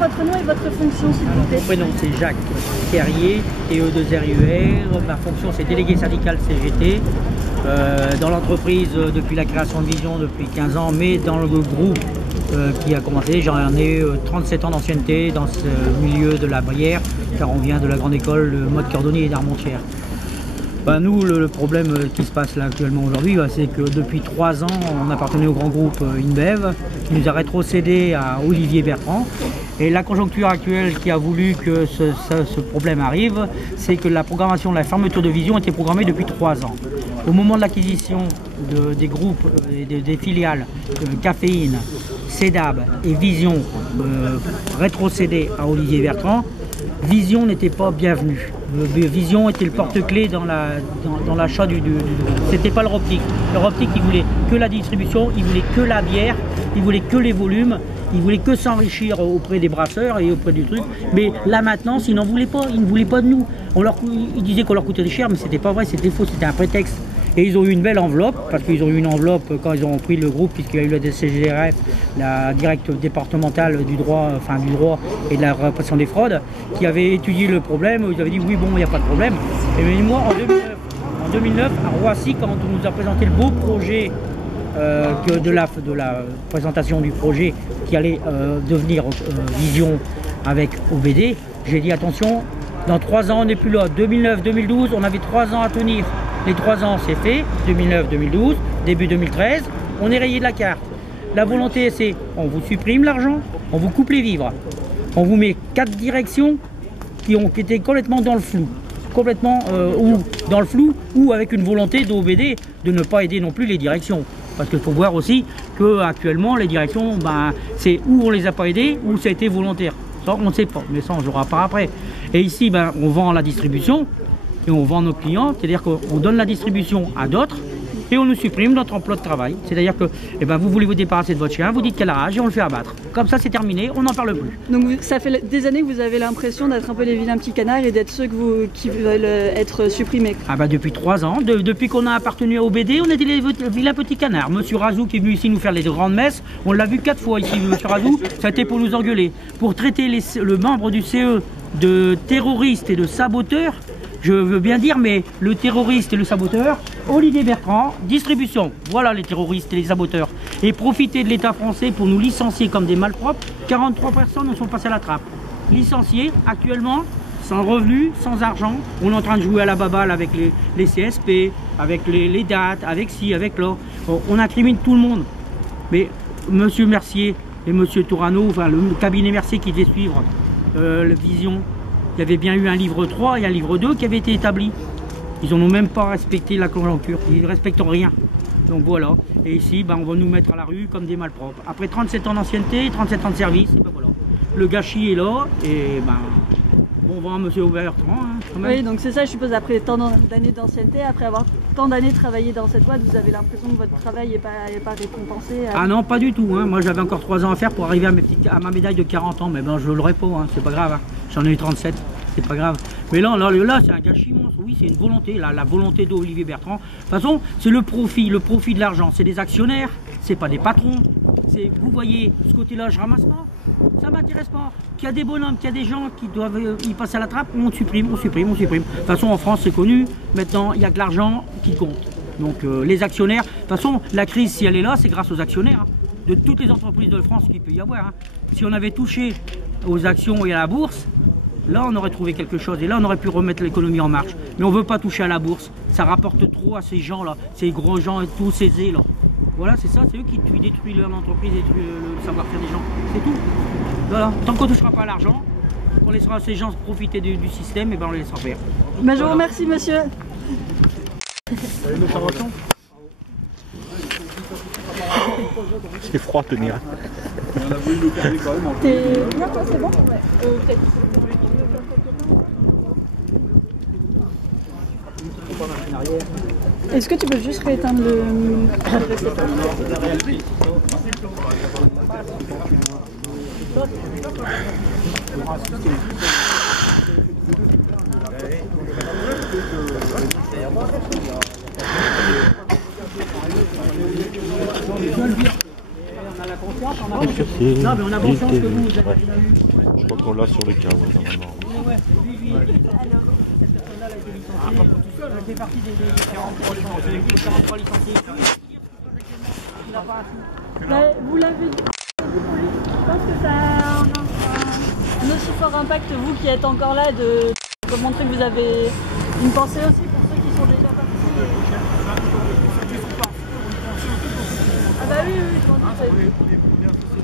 votre nom et votre fonction, s'il vous plaît. Mon prénom c'est Jacques Terrier, TE2RUR. Ma fonction c'est délégué syndical CGT. Dans l'entreprise depuis la création de Vision depuis 15 ans, mais dans le groupe qui a commencé, j'en ai 37 ans d'ancienneté dans ce milieu de la Brière, car on vient de la grande école de mode cordonnier et d'Armentières. Nous, le problème qui se passe là actuellement aujourd'hui, c'est que depuis 3 ans, on appartenait au grand groupe InBev, qui nous a rétrocédé à Olivier Bertrand. Et la conjoncture actuelle qui a voulu que ce problème arrive, c'est que la programmation de la fermeture de Vision était programmée depuis 3 ans. Au moment de l'acquisition des groupes et des filiales Caféine, Cédab et Vision rétrocédées à Olivier Bertrand, Vision n'était pas bienvenue. Vision était le porte-clés dans l'achat du c'était pas l'Europtique. L'Europtique, il voulait que la distribution, il voulait que la bière, il voulait que les volumes, il voulait que s'enrichir auprès des brasseurs et auprès du truc. Mais la maintenance, ils n'en voulaient pas, ils ne voulaient pas de nous. Ils disaient qu'on leur coûtait cher, mais c'était pas vrai, c'était faux, c'était un prétexte. Et ils ont eu une belle enveloppe, parce qu'ils ont eu une enveloppe quand ils ont pris le groupe, puisqu'il y a eu la DCGRF, la directe départementale du droit, du droit et de la répression des fraudes, qui avait étudié le problème. Ils avaient dit oui, bon, il n'y a pas de problème. Et moi, en 2009, à Roissy, quand on nous a présenté le beau projet de la présentation du projet qui allait devenir Vision avec OBD, j'ai dit attention, dans 3 ans on n'est plus là. 2009-2012, on avait 3 ans à tenir. Les 3 ans c'est fait, 2009-2012, début 2013, on est rayé de la carte. La volonté c'est, on vous supprime l'argent, on vous coupe les vivres, on vous met 4 directions qui étaient complètement dans le flou. Complètement ou dans le flou, ou avec une volonté d'OBD de ne pas aider non plus les directions. Parce qu'il faut voir aussi qu'actuellement les directions, c'est ou on les a pas aidées, ou ça a été volontaire. Ça on ne sait pas, mais ça on jouera pas après. Et ici on vend la distribution, et on vend nos clients, c'est-à-dire qu'on donne la distribution à d'autres, et on nous supprime notre emploi de travail. C'est-à-dire que vous voulez vous débarrasser de votre chien, vous dites qu'elle a rage et on le fait abattre. Comme ça c'est terminé, on n'en parle plus. Donc ça fait des années que vous avez l'impression d'être un peu les vilains petits canards et d'être ceux qui veulent être supprimés. Depuis 3 ans, depuis qu'on a appartenu à OBD, on était les vilains petits canards. Monsieur Razou qui est venu ici nous faire les grandes messes, on l'a vu 4 fois ici, Monsieur Razou, ça a été pour nous engueuler. Pour traiter le membre du CE de terroriste et de saboteur, je veux bien dire, mais le terroriste et le saboteur, Olivier Bertrand, distribution, voilà les terroristes et les saboteurs. Et profiter de l'État français pour nous licencier comme des malpropres, 43 personnes nous sont passées à la trappe. Licenciés actuellement, sans revenus, sans argent, on est en train de jouer à la baballe avec les CSP, avec les dates, avec ci, avec là. On incrimine tout le monde. Mais Monsieur Mercier et Monsieur Tourano, le cabinet Mercier qui devait suivre le Vision, il y avait bien eu un livre 3 et un livre 2 qui avait été établi. Ils n'ont même pas respecté la conjoncture, ils ne respectent rien. Donc voilà, et ici on va nous mettre à la rue comme des malpropres. Après 37 ans d'ancienneté, 37 ans de service, et voilà. Le gâchis est là, et on va à Monsieur Bertrand. Oui, donc c'est ça, je suppose, après tant d'années d'ancienneté, après avoir tant d'années travaillé dans cette boîte, vous avez l'impression que votre travail n'est pas récompensé. Ah non, pas du tout. Moi j'avais encore 3 ans à faire pour arriver à ma médaille de 40 ans, mais je l'aurais pas, c'est pas grave. J'en ai eu 37, c'est pas grave. Mais là c'est un gâchis monstre. Oui, c'est une volonté, la volonté d'Olivier Bertrand. De toute façon, c'est le profit de l'argent. C'est des actionnaires, c'est pas des patrons. Vous voyez, ce côté-là, je ramasse pas. Ça m'intéresse pas. Qu'il y a des bonhommes, qu'il y a des gens qui doivent y passer à la trappe, on supprime. De toute façon, en France, c'est connu. Maintenant, il n'y a que l'argent qui compte. Donc, les actionnaires. De toute façon, la crise, si elle est là, c'est grâce aux actionnaires. De toutes les entreprises de France qu'il peut y avoir. Si on avait touché aux actions et à la bourse, là, on aurait trouvé quelque chose. Et là, on aurait pu remettre l'économie en marche. Mais on ne veut pas toucher à la bourse. Ça rapporte trop à ces gens-là, ces gros gens et tous ces là. Voilà, c'est ça, c'est eux qui détruisent leur entreprise et détruisent le savoir-faire des gens. C'est tout. Voilà, tant qu'on ne touchera pas à l'argent, on laissera ces gens profiter du système, et on les laissera faire. Je vous remercie, monsieur. Une observation. C'est froid à tenir. Non, c'est bon. Est-ce que tu peux juste rééteindre le récepteur? conscience, on a Parce que c'est Non, mais on a conscience que l'idée. vous avez Ouais. déjà eu. Je crois qu'on l'a sur le cas, ouais, normalement. Ouais, lui, cette personne-là a été licenciée. Elle fait partie des 43 licenciés. Il n'a pas Vous l'avez dit pour lui. Je pense que ça a un aussi fort impact, vous qui êtes encore là, de montrer que vous avez une pensée aussi pour ceux qui sont déjà partis. Ah bah oui, oui, je m'en doute.